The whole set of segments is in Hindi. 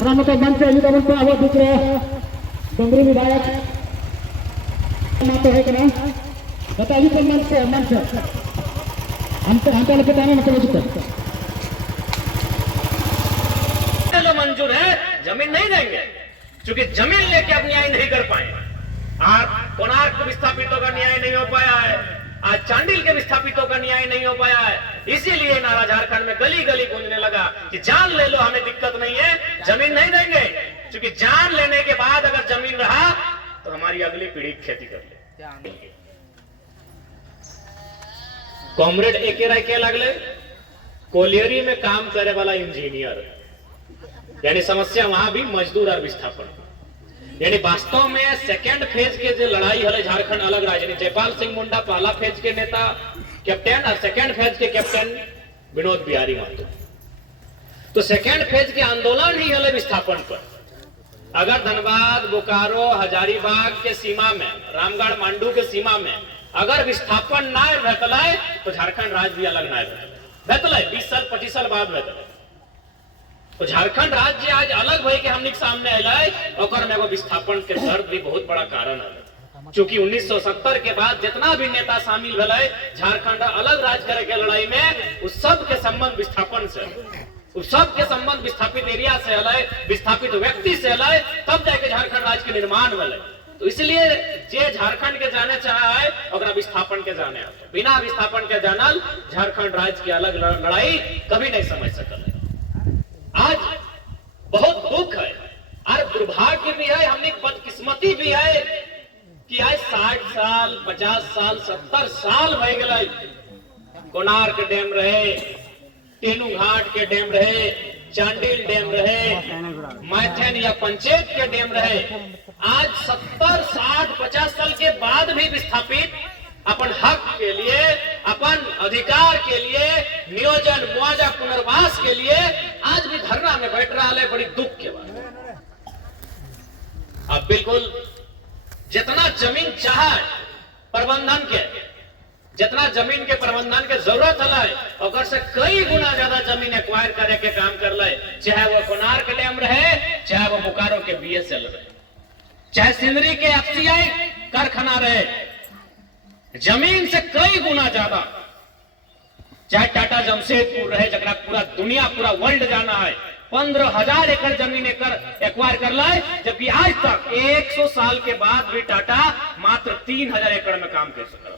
रामतो मंच युद्ध को आवाज दूसरे डोंगरी विधायक मातो है कि नहीं बताइए तो मंच हमको लगता है मतलब चलो मंजूर है, जमीन नहीं देंगे क्योंकि जमीन लेके अब न्याय नहीं कर पाए। आज कोणार्क विस्थापितों का न्याय नहीं हो पाया है, आज चांडिल के विस्थापितों का न्याय नहीं हो पाया है। इसीलिए नारा झारखंड में गली गली गूंजने लगा कि जान ले लो, हमें दिक्कत नहीं है, जमीन नहीं देंगे क्योंकि जान लेने के बाद अगर जमीन रहा तो हमारी अगली पीढ़ी खेती कर ले। कॉमरेड एके राय के लगले कोलियरी में काम करे वाला इंजीनियर, यानी समस्या वहां भी मजदूर और विस्थापन, यानी वास्तव में सेकेंड फेज के जो लड़ाई है झारखंड अलग राज्य, जयपाल सिंह मुंडा पहला फेज के नेता कैप्टन और सेकेंड फेज के कैप्टन विनोद बिहारी महतो। तो सेकेंड फेज के आंदोलन ही है विस्थापन पर। अगर धनबाद, बोकारो, हजारीबाग के सीमा में, रामगढ़ मांडू के सीमा में अगर विस्थापन ना भेटल तो झारखंड राज्य भी अलग ना भेटल 20 साल 25 साल बाद भेटल। तो झारखंड राज्य आज अलग भई के हमने सामने अल में एगो विस्थापन के दर्द भी बहुत बड़ा कारण है। चूंकि 1970 के बाद जितना भी नेता शामिल भेल झारखंड अलग राज्य करे के लड़ाई में, उस सब के संबंध विस्थापन से, उस सब के संबंध विस्थापित एरिया से अल, विस्थापित व्यक्ति से अल, तब जाके झारखंड राज्य के निर्माण भेल। तो इसलिए जे झारखंड के जाने चाहे ओकरा विस्थापन के जाने, बिना विस्थापन के जानल झारखंड राज्य की अलग लड़ाई कभी नहीं समझ सकल। आज बहुत दुख है और दुर्भाग्य भी है, हमने बदकिस्मती भी है कि आज 60 साल 50 साल 70 साल हो गए कोणार्क डैम रहे, तेनू घाट के डैम रहे, चांडिल डैम रहे, मैथन या पंचायत के डैम रहे। आज 70 60 50 साल के बाद भी विस्थापित अपन हक के लिए, अपन अधिकार के लिए, नियोजन मुआवजा पुनर्वास के लिए आज भी धरना में बैठ रहा है। बड़ी दुख के बात। अब बिल्कुल जितना जमीन चाहे प्रबंधन के, जितना जमीन के प्रबंधन के जरूरत है और से कई गुना ज्यादा जमीन एक्वायर करे के काम कर ले, चाहे वो कोणार्क डैम रहे, चाहे वो बोकारो के बीएसएल रहे, चाहे सिंदरी के एफसीआई कारखाना रहे, जमीन से कई गुना ज्यादा, चाहे टाटा जमशेदपुर रहे जरा पूरा दुनिया पूरा वर्ल्ड जाना है, 15,000 एकड़ जमीन एक्वायर कर लाए, जबकि आज तक 100 साल के बाद भी टाटा मात्र 3,000 एकड़ में काम कर सकता।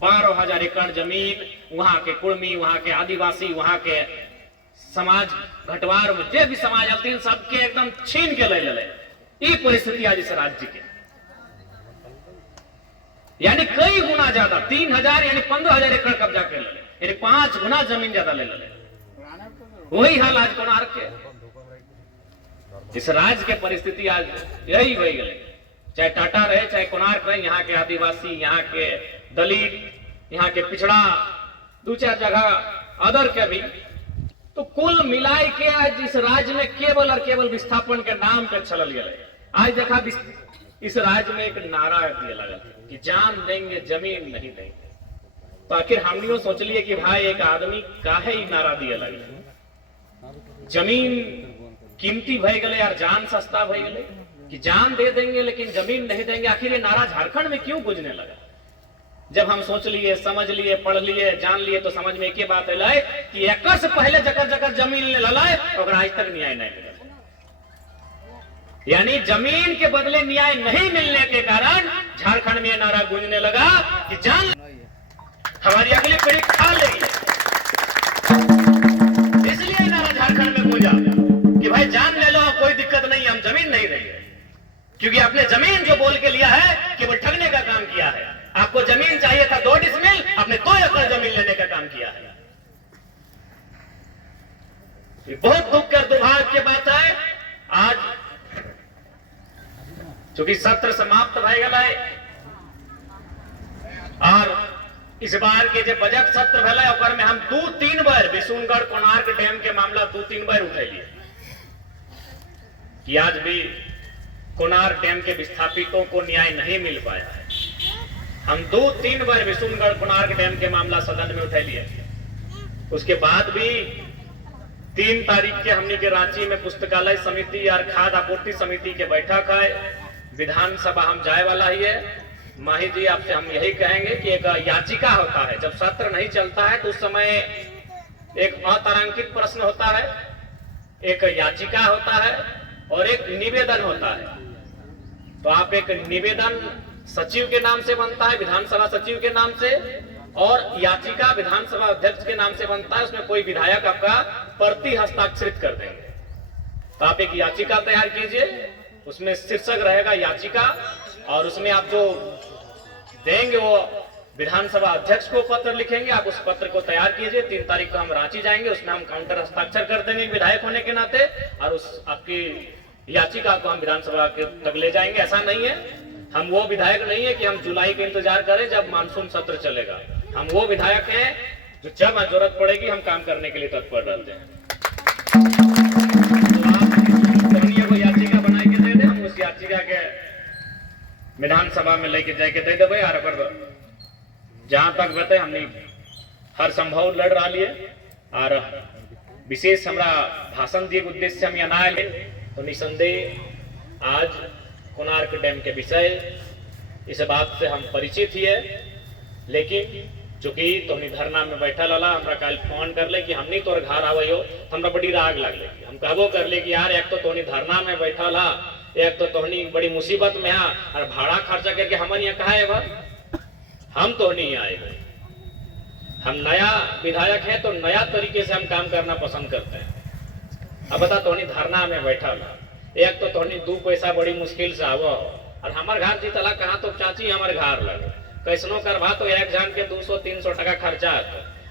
12,000 एकड़ जमीन वहां के कुर्मी, वहां के आदिवासी, वहां के समाज घटवार जे भी समाज हल्तीन सबके एकदम छीन के ले ले। ये परिस्थिति आज इस राज्य के, यानी कई गुना ज्यादा 3,000 यानी 15,000 एकड़ कब्जा कर ले, यानी 5 गुना जमीन ज्यादा ले ले। वही हाल आज कोणार्क के, इस राज्य के परिस्थिति आज यही हो गई। चाहे टाटा रहे, चाहे कोणार्क रहे, यहाँ के आदिवासी, यहाँ के दलित, यहाँ के पिछड़ा, 2-4 जगह अदर के भी, तो कुल मिलाई के आज इस राज्य में केवल और केवल विस्थापन के नाम पे चलल गए। आज देखा इस राज्य में एक नारा दिया लगा कि जान देंगे जमीन नहीं देंगे। तो आखिर हमने सोच लिए कि भाई एक आदमी काहे ही नारा दिया लगे, जमीन कीमती भय गले यार, जान सस्ता भय गले कि जान दे देंगे लेकिन जमीन नहीं देंगे। आखिर ये नारा झारखंड में क्यों गुजने लगा? जब हम सोच लिए, समझ लिए, पढ़ लिए, जान लिए तो समझ में एक ही बात है कि एक से पहले जगह जगह जमीन ले ललाए और आज तक न्याय नहीं मिला। यानी जमीन के बदले न्याय नहीं मिलने के कारण झारखंड में नारा गूंजने लगा कि जान हमारी अगली पीढ़ी खा लेगी। इसलिए नारा झारखंड में गूंजा कि भाई जान ले लो, कोई दिक्कत नहीं, हम जमीन नहीं देंगे। क्योंकि आपने जमीन जो बोल के लिया है कि वो ठगने का काम किया है। आपको जमीन चाहिए था 2 डिसमिल, आपने 2 एकड़ जमीन लेने का काम किया है। ये बहुत दुख और दुर्भाग्य की बात है। आज चूंकि सत्र समाप्त हो गया और इस बार के जो बजट सत्र भेल में हम 2-3 बार विशुनगढ़ कोणार्क डैम के मामला 2-3 बार उठैलिए कि आज भी कोणार्क डैम के विस्थापितों को न्याय नहीं मिल पाया है। हम 2-3 बार विशुनगढ़ कोणार्क डैम के मामला सदन में उठैलिए, उसके बाद भी 3 तारीख के हमनी के रांची में पुस्तकालय समिति और खाद्य आपूर्ति समिति के बैठक है। विधानसभा हम जाए वाला ही है। माही जी आपसे हम यही कहेंगे कि एक याचिका होता है, जब सत्र नहीं चलता है तो उस समय एक अतारांकित प्रश्न होता है, एक याचिका होता है और एक निवेदन होता है। तो आप एक निवेदन सचिव के नाम से बनता है, विधानसभा सचिव के नाम से, और याचिका विधानसभा अध्यक्ष के नाम से बनता है। उसमें कोई विधायक आपका प्रति हस्ताक्षरित कर देंगे। तो आप एक याचिका तैयार कीजिए, उसमें शीर्षक रहेगा याचिका, और उसमें आप जो देंगे वो विधानसभा अध्यक्ष को पत्र लिखेंगे। आप उस पत्र को तैयार कीजिए। 3 तारीख को हम रांची जाएंगे, उसमें हम काउंटर हस्ताक्षर कर देंगे विधायक होने के नाते, और उस आपकी याचिका को हम विधानसभा के तक ले जाएंगे। ऐसा नहीं है, हम वो विधायक नहीं है कि हम जुलाई का इंतजार करें जब मानसून सत्र चलेगा। हम वो विधायक हैं जो जब जरूरत पड़ेगी हम काम करने के लिए तत्पर रहते हैं। तो आप को याचिका बना के दे दे, हम उस याचिका के विधानसभा में लेके जाके दे देवे। और अगर जहां तक बते हमने हर संभव लड़ रहा लिए, और विशेष हमारा भाषण दिए उद्देश्य हम यहाँ आए, तो निसंदेह आज कोणार्क डैम के विषय इस बात से हम परिचित ही है। लेकिन चूंकि तुमने धरना में बैठा लला, हमरा कल फोन कर ले कि हमनी तोर घर आवे हो, तो हमरा बड़ी राग लगले। हम कहबो कर ले कि यार एक तो तोनी धरना में बैठा ला, एक तो तोहनी बड़ी मुसीबत में है, और भाड़ा खर्चा करके हमन यहाँ कहा है, हम तो नहीं आएंगे। हम नया विधायक हैं तो नया तरीके से हम काम करना पसंद करते हैं। अब बता तोहनी धरना में बैठा ला, एक तो तोहनी 2 पैसा बड़ी मुश्किल से आवो, और हमार घर जीतला कहाँ तो चाची हमारे घर लगे कैसनो करवा तो एक जन के 200-300 टका खर्चा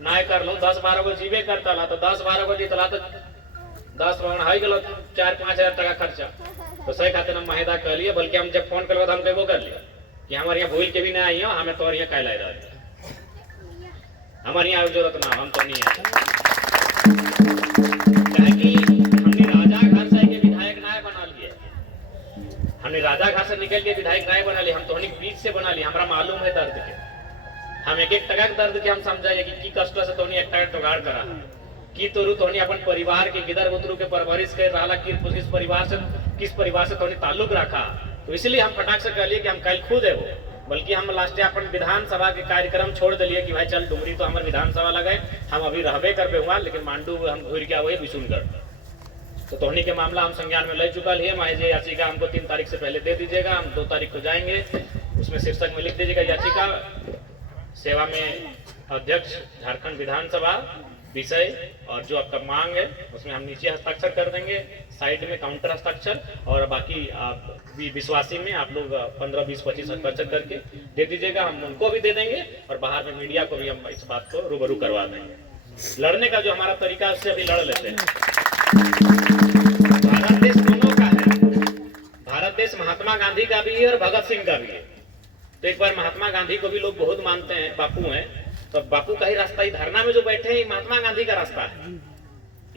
ना कर लो। 10-12 गो जीवे करता ला तो 10-12 गो जीतला तो 10 है गलो 4-5 हजार टका खर्चा। तो सही खातिर हम महिदा कह लिए, बल्कि हम जब फोन कर हम कहबो कर लिया कि हमारे यहाँ भूल के भी ना आई हो, हमें तो यहाँ कह ला हमारे यहाँ जरूरत ना, हम तो नहीं आए। हमने राजा घर से के विधायक ना बना लिए, हमने राजा घर से निकल के विधायक ना बना लिए, हम तो बीच से बना लिए। हमारा मालूम है दर्द के, हम एक टका के दर्द के हम समझाइए कि कष्ट से तो 1 टका जुगाड़ करा कि तोरू तो अपन परिवार के गिदर बुतरू के परवरिश कर रहा, किस परिवार से तो ताल्लुक रखा। तो इसलिए हम फटाक से कह लिए कि हम कल खुद है वो, बल्कि हम लास्ट अपन विधानसभा के कार्यक्रम छोड़ दिलिए कि भाई चल डुमरी तो हमारे विधानसभा लगे, हम अभी रहबे करबे हुआ, लेकिन मांडू हम घूर के आवे विशुनगढ़। तो तोहनी के मामला हम संज्ञान में ले चुका है। माही जी याचिका हमको 3 तारीख से पहले दे दीजिएगा, हम 2 तारीख को जाएंगे। उसमें शीर्षक में लिख दीजिएगा याचिका सेवा में अध्यक्ष झारखंड विधानसभा विषय, और जो आपका मांग है उसमें हम नीचे हस्ताक्षर कर देंगे, साइड में काउंटर हस्ताक्षर, और बाकी आप विश्वासी में आप लोग 15, 20, 25 हस्ताक्षर करके दे दीजिएगा। हम उनको भी दे देंगे और बाहर में मीडिया को भी हम इस बात को रूबरू करवा देंगे। लड़ने का जो हमारा तरीका उससे अभी लड़ लेते हैं। भारत देश दोनों का है, भारत देश महात्मा गांधी का भी है और भगत सिंह का भी है। तो एक बार महात्मा गांधी को भी लोग बहुत मानते हैं, बापू हैं, तो बापू का ही रास्ता, ही धरना में जो बैठे हैं महात्मा गांधी का रास्ता है।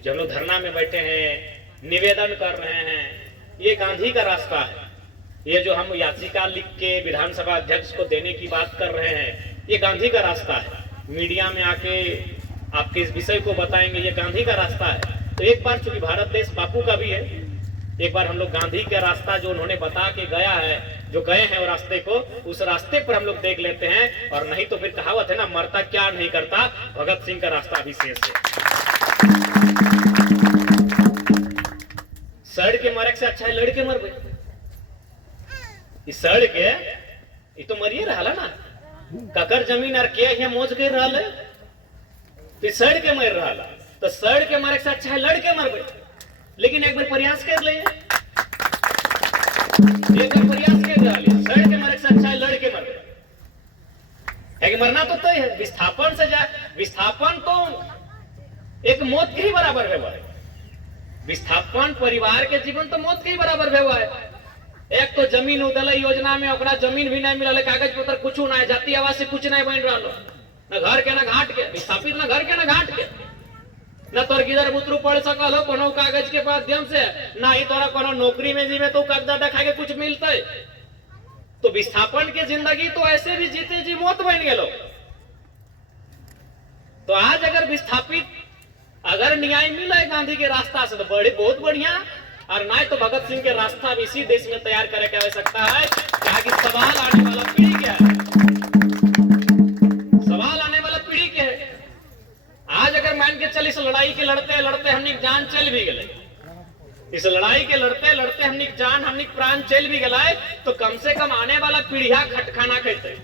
जो हम लोग धरना में बैठे हैं, निवेदन कर रहे हैं, ये गांधी का रास्ता है। ये जो हम याचिका लिख के विधानसभा अध्यक्ष को देने की बात कर रहे हैं, ये गांधी का रास्ता है। मीडिया में आके आपके इस विषय को बताएंगे, ये गांधी का रास्ता है। तो एक बार चूंकि भारत देश बापू का भी है, एक बार हम लोग गांधी का रास्ता जो उन्होंने बता के गया है, जो गए हैं वो रास्ते को, उस रास्ते पर हम लोग देख लेते हैं। और नहीं तो फिर कहावत है ना, मरता क्या नहीं करता, भगत सिंह का रास्ता अभी शेष है। सड़ के मरे से अच्छा है लड़ के मर गए। सड़ के ये तो मरिए रहा ना, ककर जमीन और के यहाँ मोज गए रहा, तो सड़ के मर रहा, तो सड़ के मरे से अच्छा है लड़ के मर गए। लेकिन एक बार प्रयास कर ले, एक बार प्रयास कर रहा, सड़ के मरे से अच्छा है लड़ के मर गए। कि मरना तो तय है, विस्थापन से जाए, विस्थापन तो एक मौत के ही बराबर है। विस्थापन परिवार के जीवन तो मौत के ही बराबर है। एक तो जमीन उदल योजना में ओकरा जमीन भी नहीं मिलल, कागज पत्र कुछ ना है, जाति आवास से कुछ नहीं बन रहा, न घर के न घाट के, विस्थापित न घर के न घाट के, न तोर किधर बुतरू पढ़ सकल हो कोनो कागज के माध्यम से, ना ही तोरा कोनो नौकरी में जी में तो कागजा देखा के कुछ मिलते। तो विस्थापन के जिंदगी तो ऐसे भी जीते जी मौत बन गए। तो आज अगर विस्थापित अगर न्याय मिला है गांधी के रास्ता से तो बड़े बहुत बढ़िया, और ना तो भगत सिंह के रास्ता भी इसी देश में तैयार करे की आवश्यकता है। ताकि सवाल आने वाला पीढ़ी क्या है, सवाल आने वाला पीढ़ी क्या है। आज अगर मान के चल इस लड़ाई के लड़ते लड़ते हमने जान चल भी गए, इस लड़ाई के लड़ते लड़ते हमने जान हमने प्राण चल भी गए, तो कम से कम आने वाला पीढ़िया खटखाना कहते,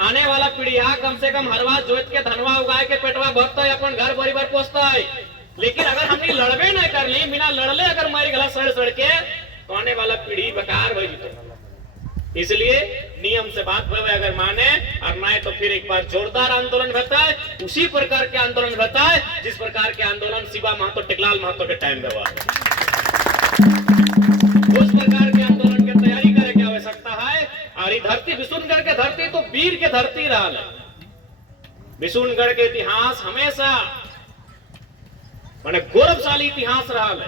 आने वाला पीढ़िया कम से कम हरवा जोत के धनवा उगाए के पेटवा भरता है, अपन घर परिवार पोसता है। लेकिन अगर हमने लड़बे न कर ली, बिना लड़ले अगर मारी गला सड़ सड़ के, तो आने वाला पीढ़ी बेकार हो जाते। इसलिए नियम से बात हुए अगर माने, और ना तो फिर एक बार जोरदार आंदोलन होता है, उसी प्रकार के आंदोलन होता है जिस प्रकार के आंदोलन शिवा महतो टेकलाल महतो के टाइम में हुआ। उस प्रकार के आंदोलन की तैयारी करे की आवश्यकता है। और ये धरती विशुनगढ़ के धरती तो वीर के धरती रहा है। विशुनगढ़ के इतिहास हमेशा माने गौरवशाली इतिहास रहा है।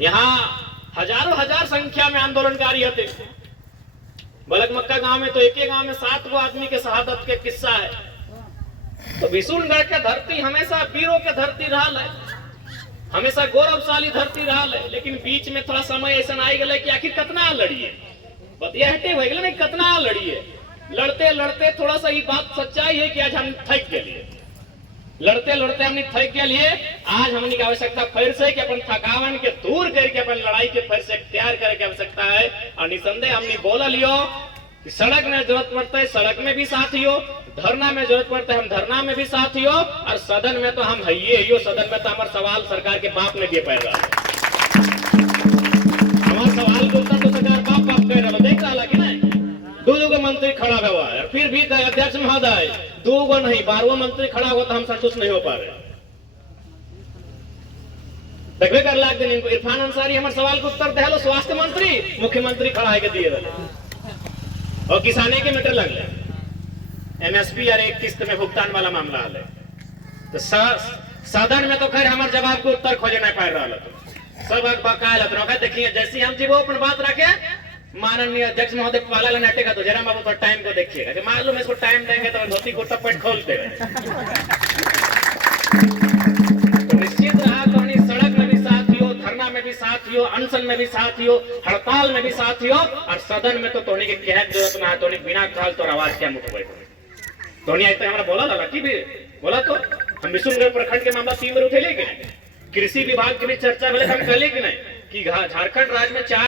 यहाँ हजारों हजार संख्या में आंदोलनकारी होते। बलगमक्का गांव में तो एक गांव में 7 आदमी के शहादत के किस्सा है। तो विशुनगढ़ के धरती हमेशा वीरों के धरती रहा है, हमेशा गौरवशाली धरती रहा है। लेकिन बीच में थोड़ा समय ऐसा आई गए कि आखिर कितना लड़िए, बतिया हटे हो गए कितना लड़िए। लड़ते लड़ते थोड़ा सा ये बात सच्चाई है कि आज हम थक गए, लड़ते लड़ते हमने थक के लिए आज हमने की आवश्यकता फिर से कि अपन थकावन के दूर करके अपन लड़ाई के फिर से तैयार करे की आवश्यकता है। और निसंदेह हमने बोला लियो कि सड़क में जरूरत पड़ता है सड़क में भी साथ हो, धरना में जरूरत पड़ता है हम धरना में भी साथ हो, और सदन में तो हम है सदन में तो हमारे सवाल सरकार के बाप में दिए पड़ रहा है। हमारे सवाल के उत्तर तो सरकार बाप बाप कह रहा देख रहा कि नहीं। दो मंत्री खड़ा हुआ है, फिर भी अध्यक्ष महोदय 2 नहीं 12वां मंत्री खड़ा हुआ तो हम संतुष्ट नहीं हो पा रहे। देखबे कर लाख दिन इनको इरफान अंसारी हमारे सवाल को उत्तर दे, स्वास्थ्य मंत्री मुख्यमंत्री खड़ा है के दिए रहे। और किसाने के मीटर लग एमएसपी और एक किस्त में भुगतान वाला मामला है। तो सदन में तो खैर हमारे जवाब को उत्तर खोजे नहीं पा रहा तो सब बकाया देखिए जैसे हम जीवो अपन बात रखे। माननीय अध्यक्ष महोदय पाला नाटेगा तो जरा बाबू थोड़ा टाइम को देखिएगा कि मालूम है इसको टाइम देंगे तो धोती कुर्ता पेट खोल देंगे। तो निश्चित रहा तो सड़क में भी साथ हो, धरना में भी साथ हो, अनशन में भी साथ हो, हड़ताल में भी साथ हो, और सदन में तो तोनी के कह जरूरत ना तोनी बिना कहल तो आवाज क्या मुठबे तोनी आते हमारा बोला लगा कि भी बोला तो हम विशुनगढ़ प्रखंड के मामला 3 बार उठेले कि नहीं, कृषि विभाग की भी चर्चा भले हम कहले कि नहीं कि झारखंड राज्य में 4